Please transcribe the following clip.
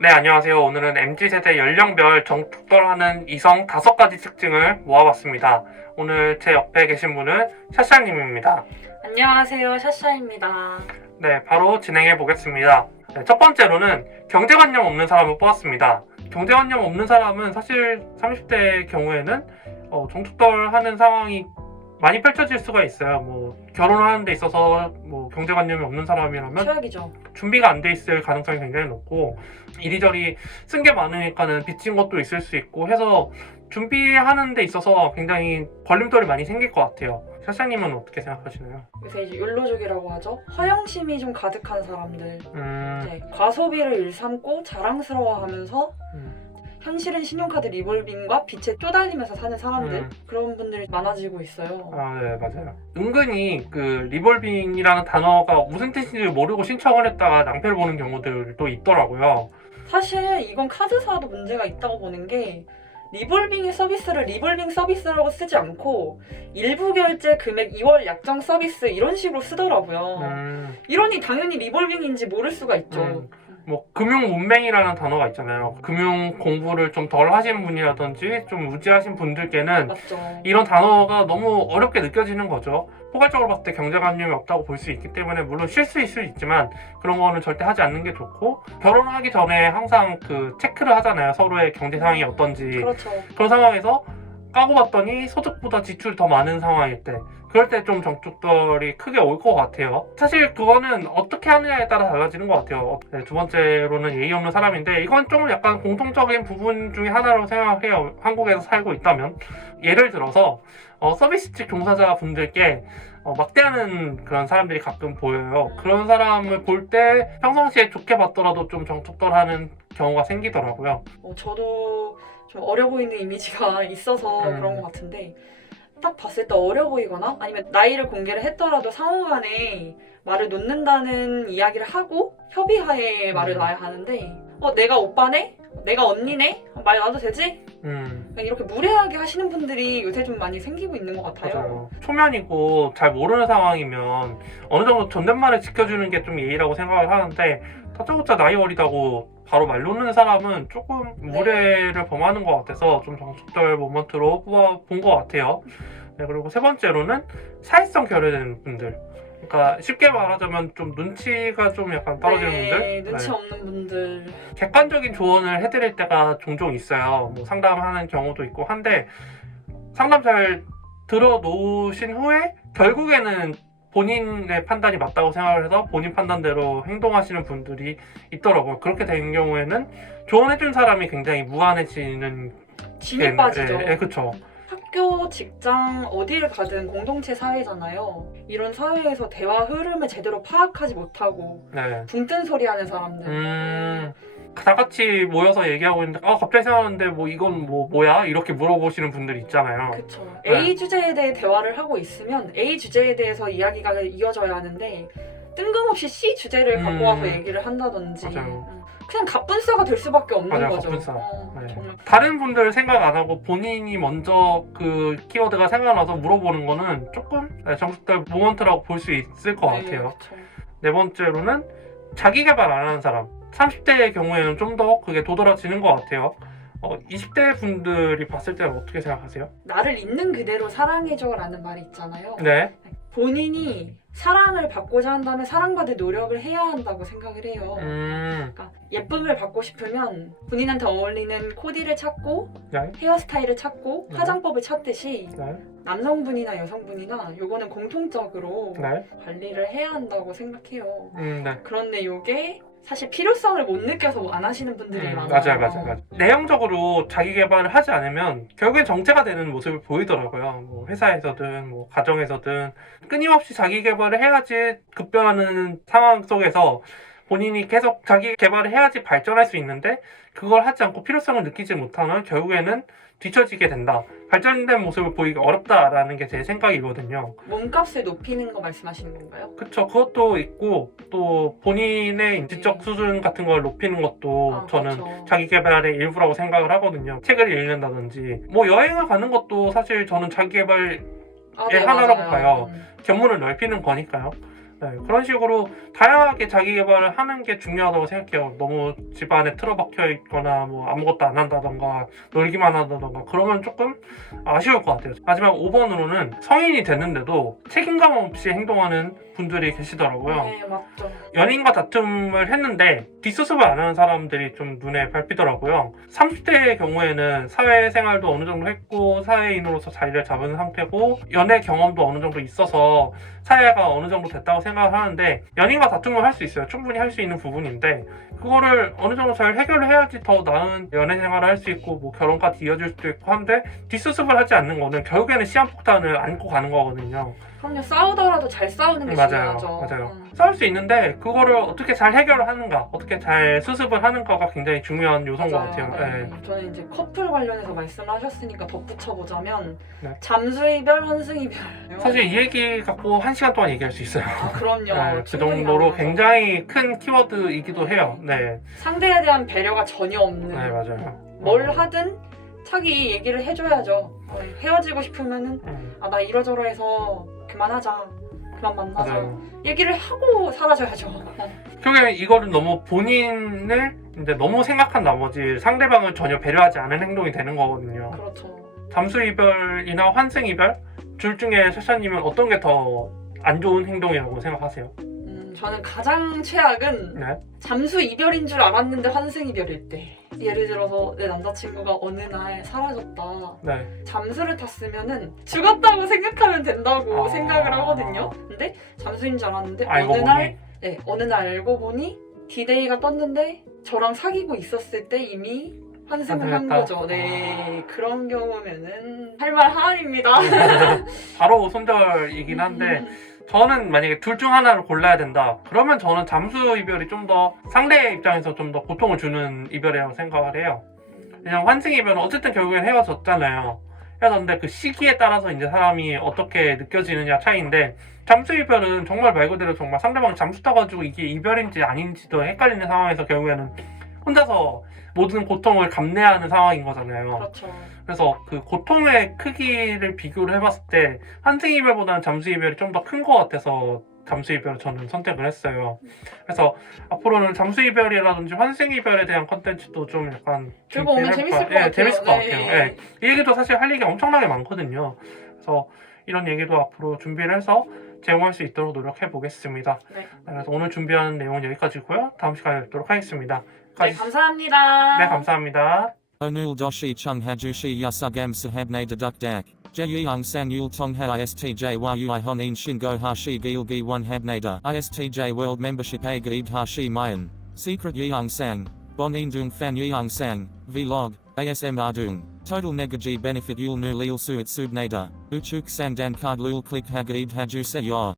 네, 안녕하세요. 오늘은 MZ세대 연령별 정특별하는 이성 다섯 가지 특징을 모아봤습니다. 오늘 제 옆에 계신 분은 샤샤님입니다. 안녕하세요, 샤샤입니다. 네, 바로 진행해 보겠습니다. 네, 첫 번째로는 경제관념 없는 사람을 뽑았습니다. 경제관념 없는 사람은 사실 30대의 경우에는 어, 정특별하는 상황이 많이 펼쳐질 수가 있어요. 뭐 결혼하는 데 있어서 뭐 경제관념이 없는 사람이라면 최악이죠. 준비가 안 돼 있을 가능성이 굉장히 높고 이리저리 쓴 게 많으니까는 빚진 것도 있을 수 있고 해서 준비하는 데 있어서 굉장히 걸림돌이 많이 생길 것 같아요. 샤샤님은 어떻게 생각하시나요? 요새 이제 욜로족이라고 하죠. 허영심이 좀 가득한 사람들. 음, 이제 과소비를 일삼고 자랑스러워하면서 음, 현실은 신용카드 리볼빙과 빚에 쪼달리면서 사는 사람들 음. 그런 분들이 많아지고 있어요. 아, 네, 맞아요. 은근히 그 리볼빙이라는 단어가 무슨 뜻인지 모르고 신청을 했다가 낭패를 보는 경우들도 있더라고요. 사실 이건 카드사도 문제가 있다고 보는 게 리볼빙의 서비스를 리볼빙 서비스라고 쓰지 않고 일부 결제 금액 2월 약정 서비스 이런 식으로 쓰더라고요. 음, 이러니 당연히 리볼빙인지 모를 수가 있죠. 음. 뭐 금융 문맹이라는 단어가 있잖아요. 금융 공부를 좀 덜 하신 분이라든지 좀 무지하신 분들께는 맞죠. 이런 단어가 너무 어렵게 느껴지는 거죠. 포괄적으로 봤을 때 경제관념이 없다고 볼 수 있기 때문에 물론 실수일 수 있지만 그런 거는 절대 하지 않는 게 좋고 결혼하기 전에 항상 그 체크를 하잖아요. 서로의 경제 상황이 어떤지 그렇죠. 그런 상황에서 까고 봤더니 소득보다 지출이 더 많은 상황일 때 그럴 때 좀 정축돌이 크게 올 것 같아요. 사실 그거는 어떻게 하느냐에 따라 달라지는 것 같아요. 네, 두 번째로는 예의 없는 사람인데 이건 좀 약간 공통적인 부분 중에 하나라고 생각해요. 한국에서 살고 있다면 예를 들어서 어, 서비스직 종사자 분들께 어, 막대하는 그런 사람들이 가끔 보여요. 그런 사람을 볼 때 평상시에 좋게 봤더라도 좀 정축돌하는 경우가 생기더라고요. 어, 저도 좀 어려 보이는 이미지가 있어서 음. 그런 것 같은데 딱 봤을 때 어려 보이거나 아니면 나이를 공개를 했더라도 상호간에 말을 놓는다는 이야기를 하고 협의하에 말을 음. 놔야 하는데 어 내가 오빠네? 내가 언니네? 말 놔도 되지? 음. 이렇게 무례하게 하시는 분들이 요새 좀 많이 생기고 있는 것 같아요. 맞아요. 초면이고 잘 모르는 상황이면 어느 정도 존댓말을 지켜주는 게 좀 예의라고 생각을 하는데 다짜고짜 나이 어리다고 바로 말 놓는 사람은 조금 무례를 범하는 것 같아서 좀 정숙절 모먼트로 뽑아본 것 같아요. 네, 그리고 세 번째로는 사회성 결여된 분들. 그러니까 쉽게 말하자면 좀 눈치가 좀 약간 떨어지는 네, 분들. 눈치 네. 없는 분들. 객관적인 조언을 해드릴 때가 종종 있어요. 뭐 상담하는 경우도 있고 한데 상담 잘 들어놓으신 후에 결국에는 본인의 판단이 맞다고 생각을 해서 본인 판단대로 행동하시는 분들이 있더라고요. 그렇게 된 경우에는 조언해준 사람이 굉장히 무안해지는 진이 빠지죠. 예, 예, 그쵸. 학교, 직장, 어디를 가든 공동체 사회잖아요. 이런 사회에서 대화 흐름을 제대로 파악하지 못하고 네. 붕뜬 소리 하는 사람들. 음, 다 같이 모여서 얘기하고 있는데, 아, 갑자기 생각하는데, 뭐, 이건 뭐, 뭐야? 이렇게 물어보시는 분들 있잖아요. 그쵸. 네. A 주제에 대해 대화를 하고 있으면 A 주제에 대해서 이야기가 이어져야 하는데 뜬금없이 C 주제를 갖고 음. 와서 얘기를 한다든지 맞아요. 음. 그냥 갑분싸가 될 수밖에 없는 맞아요, 거죠. 갑분싸. 어, 네. 정말 다른 분들 생각 안 하고 본인이 먼저 그 키워드가 생각나서 물어보는 거는 조금 네, 정숙달 모먼트라고 볼 수 있을 것 네, 같아요. 그쵸. 네 번째로는 자기 개발 안 하는 사람. 30대의 경우에는 좀 더 그게 도드라지는 것 같아요. 어, 20대 분들이 봤을 때는 어떻게 생각하세요? 나를 있는 그대로 사랑해줘라는 말이 있잖아요. 네. 본인이 사랑을 받고자 한다면 사랑받을 노력을 해야 한다고 생각을 해요. 음, 그러니까 예쁨을 받고 싶으면 본인한테 어울리는 코디를 찾고 네. 헤어스타일을 찾고 네. 화장법을 찾듯이 네. 남성분이나 여성분이나 요거는 공통적으로 네. 관리를 해야 한다고 생각해요. 음, 네. 그런데 요게 사실 필요성을 못 느껴서 안 하시는 분들이 음, 많아요. 맞아요, 맞아요, 맞아요. 내용적으로 자기 개발을 하지 않으면 결국엔 정체가 되는 모습을 보이더라고요. 뭐 회사에서든 뭐 가정에서든 끊임없이 자기 개발을 해야지 급변하는 상황 속에서 본인이 계속 자기 개발을 해야지 발전할 수 있는데 그걸 하지 않고 필요성을 느끼지 못하면 결국에는 뒤처지게 된다. 발전된 모습을 보이기 어렵다라는 게 제 생각이거든요. 몸값을 높이는 거 말씀하시는 건가요? 그쵸. 그것도 있고 또 본인의 지적 수준 같은 걸 높이는 것도 아, 저는 그렇죠. 자기 개발의 일부라고 생각을 하거든요. 책을 읽는다든지 뭐 여행을 가는 것도 사실 저는 자기 개발 아, 예, 하나라고 맞아요. 봐요. 음. 견문을 넓히는 거니까요. 네, 그런 식으로 다양하게 자기 개발을 하는 게 중요하다고 생각해요. 너무 집안에 틀어박혀 있거나 뭐 아무것도 안 한다던가 놀기만 한다던가 그러면 조금 아쉬울 것 같아요. 마지막 5번으로는 성인이 됐는데도 책임감 없이 행동하는 분들이 계시더라고요. 네, 맞죠. 연인과 다툼을 했는데 뒷수습을 안 하는 사람들이 좀 눈에 밟히더라고요. 30대의 경우에는 사회생활도 어느 정도 했고 사회인으로서 자리를 잡은 상태고 연애 경험도 어느 정도 있어서 사회가 어느 정도 됐다고 생각을 하는데 연인과 다툼을 할 수 있어요. 충분히 할 수 있는 부분인데 그거를 어느 정도 잘 해결을 해야지 더 나은 연애 생활을 할 수 있고 뭐 결혼까지 이어질 수도 있고 한데 뒷수습을 하지 않는 거는 결국에는 시한폭탄을 안고 가는 거거든요. 그럼요. 싸우더라도 잘 싸우는 게 맞아요. 중요하죠. 맞아요. 음. 싸울 수 있는데 그거를 어떻게 잘 해결을 하는가, 어떻게 잘 수습을 하는가가 굉장히 중요한 요소인 것 같아요. 네. 저는 이제 커플 관련해서 말씀하셨으니까 덧붙여 보자면 네. 잠수 이별, 환승이별. 사실 이 얘기 갖고 한 시간 동안 얘기할 수 있어요. 아 그럼요. 네, 그 정도로. 굉장히 큰 키워드이기도 해요. 네, 상대에 대한 배려가 전혀 없는. 네 맞아요. 뭘 어, 하든 자기 얘기를 해줘야죠. 어, 헤어지고 싶으면은 음, 아나 이러저러해서 그만하자. 그만 만나자. 맞아요. 얘기를 하고 사라져야죠. 결국에 이거는 너무 본인을 이제 너무 생각한 나머지 상대방을 전혀 배려하지 않은 행동이 되는 거거든요. 그렇죠. 잠수 이별이나 환승 이별 둘 중에 샤샤님은 어떤 게 더 안 좋은 행동이라고 생각하세요? 음, 저는 가장 최악은 네. 잠수 이별인 줄 알았는데 환승 이별일 때. 예를 들어서 내 남자친구가 어느 날 사라졌다. 네. 잠수를 탔으면은 죽었다고 생각하면 된다고 아. 생각을 하거든요. 근데 잠수인 줄 알았는데 알고 어느 보니 날 네, 어느 날 알고 보니 디데이가 떴는데 저랑 사귀고 있었을 때 이미 환승을 한 환승했다. 거죠. 네, 그런 경우면은 할 말 하나입니다. 바로 손절이긴 한데 음, 저는 만약에 둘 중 하나를 골라야 된다. 그러면 저는 잠수 이별이 좀 더 상대의 입장에서 좀 더 고통을 주는 이별이라고 생각을 해요. 그냥 환승 이별은 어쨌든 결국엔 헤어졌잖아요. 헤어졌는데 그 시기에 따라서 이제 사람이 어떻게 느껴지느냐 차이인데 잠수 이별은 정말 말 그대로 정말 상대방 잠수 타가지고 이게 이별인지 아닌지도 헷갈리는 상황에서 결국에는 혼자서 모든 고통을 감내하는 상황인 거잖아요. 그렇죠. 그래서 그 고통의 크기를 비교를 해봤을 때 환승 이별보다는 잠수 이별이 좀 더 큰 것 같아서 잠수 이별을 저는 선택을 했어요. 그래서 앞으로는 잠수 이별이라든지 환승 이별에 대한 컨텐츠도 좀 약간 들고 오면 재밌을 것 예, 같아요. 재밌을 것 네. 같아요. 예. 이 얘기도 사실 할 얘기 엄청나게 많거든요. 그래서 이런 얘기도 앞으로 준비를 해서 제공할 수 있도록 노력해 보겠습니다. 네. 그래서 오늘 준비한 내용은 여기까지고요. 다음 시간에 뵙도록 하겠습니다. 네, 감사합니다. 네, 감사합니다. Onul doshi chung hajushi yasugam sahabne deduk dak. Jeyang sang yul tongha istj yui honin shingo hashi gilgi one habnada. Istj world membership a gaib hashi mayan. Secret yeong sang. Bonin dung fan yeong sang. Vlog. ASM ardung. Total negaji benefit yul nu lil suit subnada. Uchuk sang dan card lul click hagaib haju se yor.